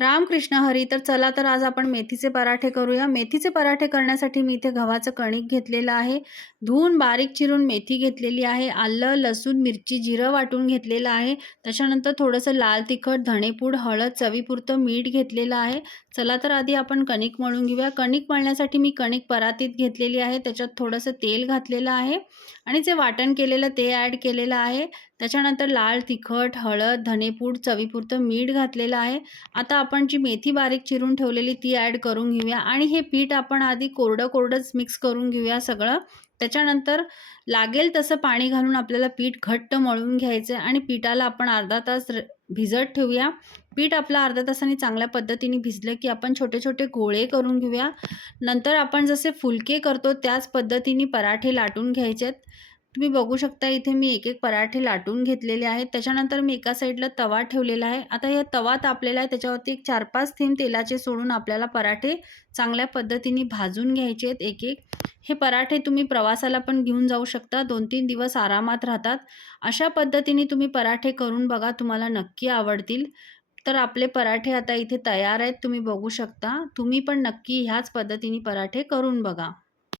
रामकृष्ण हरी. तर चला तर आज आपण मेथीचे पराठे करूया. मेथीचे पराठे करण्यासाठी मी इथे गव्हाचं कणिक घेतलेलं आहे. धुवून बारीक चिरून मेथी घेतलेली आहे. आलं, लसूण, मिरची, जिरं वाटून घेतलेलं आहे. त्याच्यानंतर थोडंसं लाल तिखट, धणेपूड, हळद, चवीपुरतं मीठ घेतलेलं आहे. चला तर आधी आपण कणिक मळून घेऊया. कणिक मळण्यासाठी मी कणिक परातीत घेतलेली आहे. त्याच्यात थोडंसं तेल घातलेलं आहे आणि जे वाटण केलेलं ते ॲड केलेलं आहे. त्याच्यानंतर लाल तिखट, हळद, धणेपूड, चवीपुरतं मीठ घातलेलं आहे. आता आपण जी मेथी बारीक चिरून ठेवलेली ती ॲड करून घेऊया आणि हे पीठ आपण आधी कोरडंच मिक्स करून घेऊया सगळं. त्याच्यानंतर लागेल तसं पाणी घालून आपल्याला पीठ घट्ट मळून घ्यायचं आहे आणि पिठाला आपण अर्धा तास भिजत ठेवूया. पीठ आपलं अर्ध्या तासाने चांगल्या पद्धतीने भिजलं की आपण छोटे-छोटे गोळे करून घेऊया. नंतर आपण जसे फुलके करतो त्याच पद्धतीने पराठे लाटून घ्यायचे आहेत. तुम्ही बघू शकता इथे मी एक पराठे लाटून घेतलेले आहेत. त्याच्यानंतर मी एका साईडला तवा ठेवलेला आहे. आता हे तवा तापलेला आहे त्याच्यावरती एक 4-5 थेंब तेलाचे सोडून आपल्याला पराठे चांगल्या पद्धतीने भाजून घ्यायचे आहेत एक-एक. हे पराठे तुम्ही प्रवासाला पण घेऊन जाऊ शकता. 2-3 दिवस आरामात राहतात. अशा पद्धतीने तुम्ही पराठे करून बघा, तुम्हाला नक्की आवडतील. तर आपले पराठे आता इथे तयार आहेत. तुम्ही बघू शकता. तुम्ही पण नक्की ह्याच पद्धतीने पराठे करून बघा.